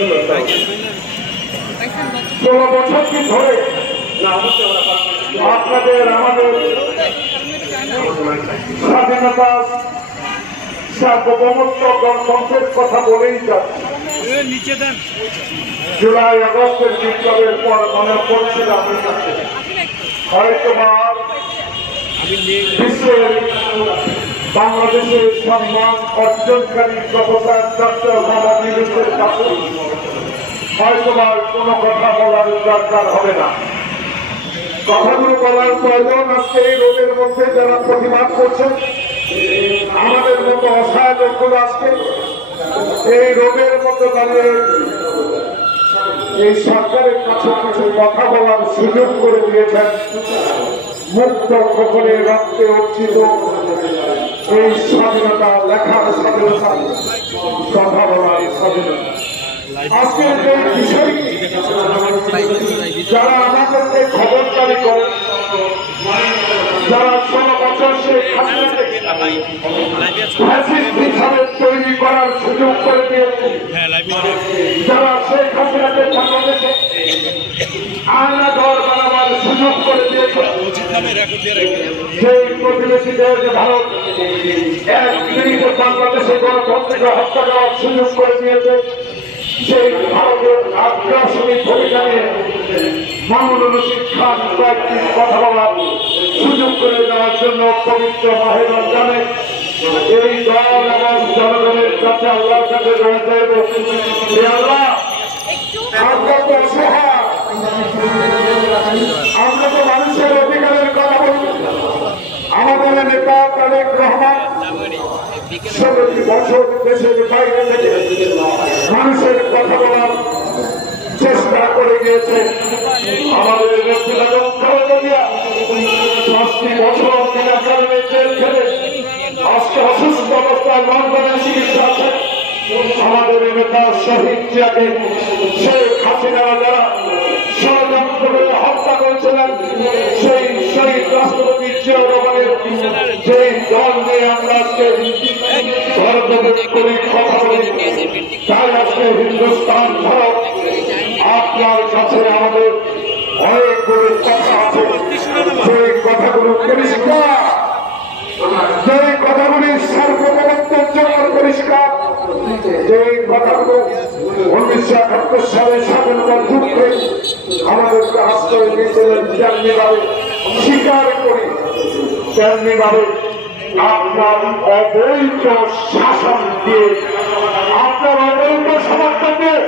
16 বছর কি ধরে আপনাদের আমাদের স্বাধীনতা সার্বভৌমত্ব গণতন্ত্রের কথা বলেই যাচ্ছে। জুলাই আগস্টের বিপ্লবের পর মনে পড়ছিল আমার কাছে হয়তো বিশ্বের বাংলাদেশের সম্মান অর্জনকারী প্রফেসর ডক্টর মোহাম্মদ ইউনূসের কাছে হয়তো কোনো কথা বলার দরকার হবে না। কথাগুলো বলার প্রয়োজন আজকে এই রোগের মধ্যে যারা প্রতিবাদ করছেন, আমাদের মতো অসহায় লোকগুলো আজকে এই রোগের মধ্যে দাঁড়িয়ে এই সরকারের কাছে কিছু কথা বলার সুযোগ করে দিয়েছেন। মুক্ত কখনে রক্তে অর্জিত এই স্বাধীনতা, লেখার স্বাধীনতা, কথা বলার স্বাধীনতা, আজকের যে বিষয়টি যারা আমাদেরকে খবরদারি করে, যারা 16 বছর শেখ হাসিনাকে ফ্যাসিস্ট হিসাবে তৈরি করার সুযোগ করে দিয়েছে, যারা শেখ হাসিনাকে বাংলাদেশে আয়নাঘর বানাবার সুযোগ করে দিয়েছে, সেই প্রতিবেশী দেশ ভারত 1 মিনিটে বাংলাদেশে গণতন্ত্রকে হত্যা করার সুযোগ করে দিয়েছে, সেই ভারতের আগ্রাসনী ভূমিকা নিয়ে মামুনুর রশীদ খান কয়েকটি কথা বলার সুযোগ করে দেওয়ার জন্য পবিত্র মাহে রমজানে এই দল এবং জনগণের কাছে আল্লাহর কাছে রয়েছে। আল্লাহ, আমরা তো অসহায়, আমরা তো মানুষের অধিকারের কথা বলি। আমাদের নেতা তারেক রহমান 17 বছর দেশের বাইরে থেকে মানুষের কথা বলার চেষ্টা করে গিয়েছে। আমাদের নেতৃত্ব 5টি বছর বিনা কারণে জেল খেলে আজকে অসুস্থ অবস্থায় লন্ডনে চিকিৎসা আছে। আমাদের নেতা শহীদ জিয়াকে শেখ হাসিনারা যারা ষড়যন্ত্র করে হত্যা করেছিলেন, সেই শহীদ রাষ্ট্রপতি জিয়াউর রহমানের যে দল নিয়ে আমরা আজকে ধর্মভেদ করে কথা বলি, তাই আজকে হিন্দুস্তান ভারত আপনার কাছে আমাদের অনেকগুলো কথা আছে। সেই কথাগুলো পরিষ্কার, যে কথাগুলি সার্বভৌমত্বের জন্য পরিষ্কার, যে কথাগুলো 1971 সালে স্বাধীনতার যুদ্ধে আমাদেরকে আশ্রয় দিয়েছিলেন, তেমনি ভাবে স্বীকার করি, তেমনি ভাবে আপনার অবৈধ শাসন দিয়ে, আপনার অবৈধ সমর্থন দিয়ে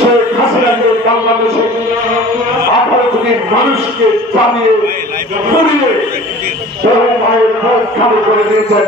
শেখ হাসিনাকে বাংলাদেশে 18 কোটি মানুষকে চালিয়ে পুড়িয়ে বহু মায়ের খালি করে দিয়েছেন।